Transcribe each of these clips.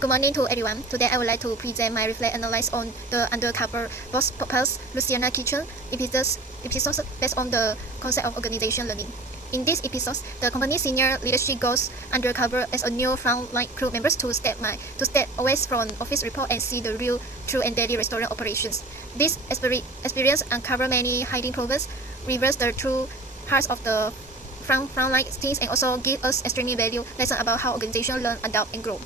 Good morning to everyone. Today I would like to present my reflect analysis on the Undercover Boss Popeyes Louisiana Kitchen episodes based on the concept of organization learning. In this episode, the company's senior leadership goes undercover as a new frontline crew members to step away from office report and see the real, true and daily restaurant operations. This experience uncover many hiding problems, reveals the true hearts of the frontline teams, and also give us extremely value lesson about how organizations learn, adapt, and grow.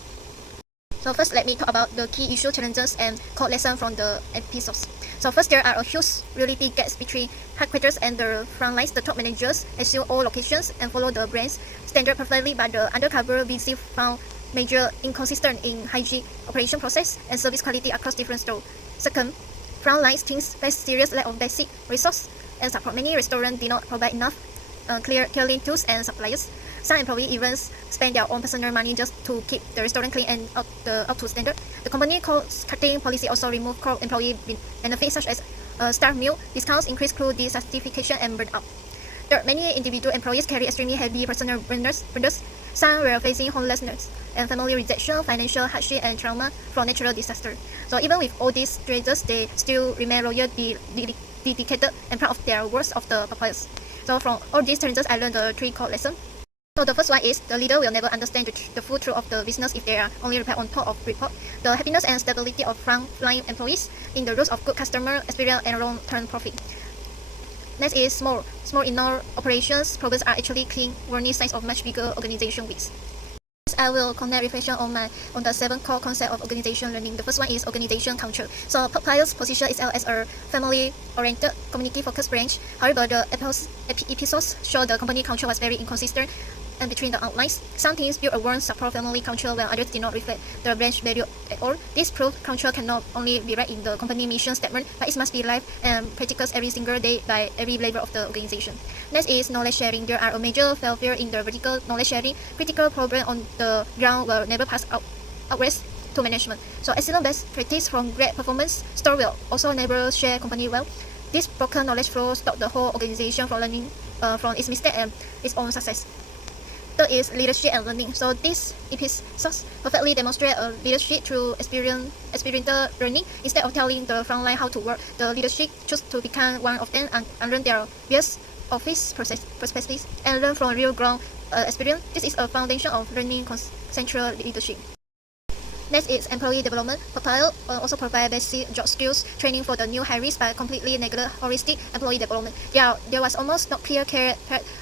So first, let me talk about the key issue, challenges, and core lessons from the episodes. So first, there are a huge reality gaps between headquarters and the front lines. The top managers assume all locations and follow the brand's standard perfectly, but the undercover VC found major inconsistent in hygiene, operation process, and service quality across different stores. Second, frontline teams face serious lack of basic resource and support. Many restaurants do not provide enough cleaning tools and suppliers. Some employees even spend their own personal money just to keep the restaurant clean and up to standard. The company cost-cutting policy also removed core employee benefits such as staff meal discounts, increased crew decertification, and burnout. Third, many individual employees carry extremely heavy personal burdens. Some were facing homelessness and family rejection, financial hardship, and trauma from natural disaster. So even with all these stresses, they still remain loyal, dedicated, and proud of their work of the Popeyes. So from all these challenges, I learned the three core lessons. So the first one is the leader will never understand the full truth of the business if they are only replied on top of report. The happiness and stability of frontline employees in the roots of good customer experience and long-term profit. Next is small inner operations problems are actually clean warning signs of much bigger organization with. I will connect reflection on the 7 core concepts of organization learning. The first one is organization culture. So Popeyes position itself as a family-oriented, community-focused branch. However, the episodes show the company culture was very inconsistent and between the outlines. Some teams built a warm support family culture while others did not reflect the branch value at all. This proof culture cannot only be read in the company mission statement, but it must be lived and practiced every single day by every level of the organization. Next is knowledge sharing. There are a major failure in the vertical knowledge sharing. Critical problem on the ground will never pass outwards to management. So excellent best practice from great performance store will also never share company well. This broken knowledge flow stops the whole organization from learning from its mistake and its own success. Third is leadership and learning. So this episode perfectly demonstrates leadership through experiential learning. Instead of telling the frontline how to work, the leadership choose to become one of them and learn their best office perspectives and learn from real ground experience. This is a foundation of learning central leadership. Next is employee development. Popeyes also provide basic job skills training for the new hires but completely neglect holistic employee development. There was almost no clear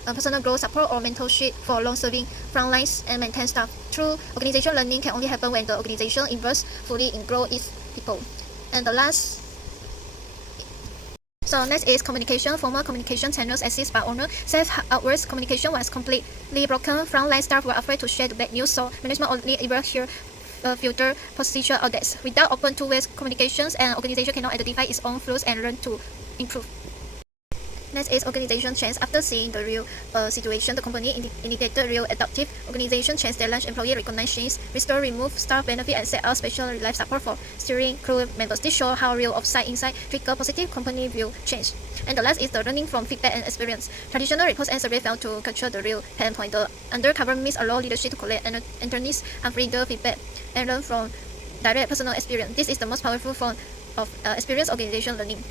personal growth support or mentorship for long-serving frontlines and maintain staff. True organization learning can only happen when the organization invests fully in grow its people. And the last. So next is communication. Formal communication channels exist by owner. Self-outwards communication was completely broken. Frontline staff were afraid to share the bad news, so management only able hear filter position outdates. Without open two-way communications, an organization cannot identify its own flaws and learn to improve. Next is organization change. After seeing the real situation, the company initiated real adaptive organization change. They launched employee recognitions, restore, remove staff benefit, and set out special life support for steering crew members. This shows how real offsite insight trigger positive company view change. And the last is the learning from feedback and experience. Traditional reports and survey failed to capture the real pain point. The undercover means allow leadership to collect and attorneys and reader feedback and learn from direct personal experience. This is the most powerful form of experience organization learning.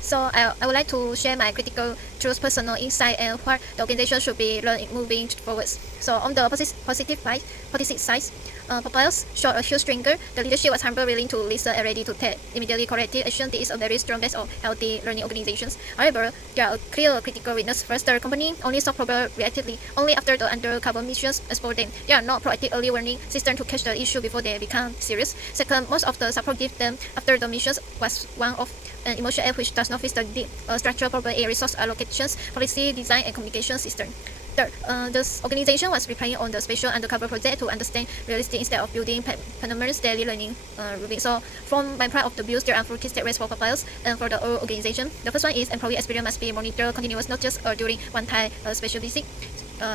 So I would like to share my critical truth, personal insight, and what the organization should be learning moving forward. So on the positive side, Popeyes showed a huge strength. The leadership was humble, willing to listen, and ready to take immediately corrective action. This is a very strong base of healthy learning organizations. However, there are clear critical weaknesses. First, the company only solve problems reactively. Only after the undercover missions expose them. There are no proactive early warning system to catch the issue before they become serious. Second, most of the support given them after the missions was one of an emotional app which does not fit the deep structural problem in resource allocations, policy, design, and communication system. Third, this organization was relying on the special undercover project to understand realistic instead of building permanent daily learning routine. So, from my part of the views, there are 4 key steps for Popeyes and for the whole organization. The first one is employee experience must be monitored continuous, not just during one-time special visit.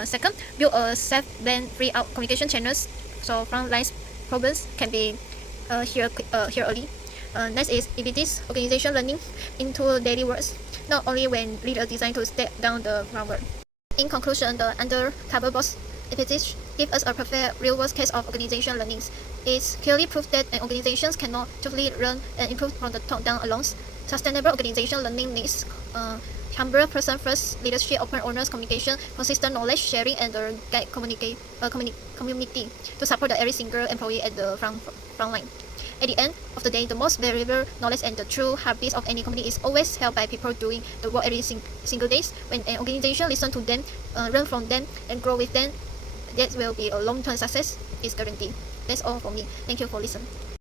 Second, build a safe, blend-free out communication channels so frontline problems can be here early. Next is EBT's organization learning into daily works, not only when leaders design to step down the groundwork. In conclusion, the undercover boss episodes gives us a perfect real-world case of organization learning. It's clearly proof that an organizations cannot totally learn and improve from the top down alone. Sustainable organization learning needs humble person-first leadership, open honest communication, consistent knowledge sharing, and a guide community to support every single employee at the front line. At the end of the day, the most valuable knowledge and the true heartbeat of any company is always held by people doing the work every single day. When an organization listen to them, learn from them, and grow with them, that will be a long-term success is guaranteed. That's all for me. Thank you for listening.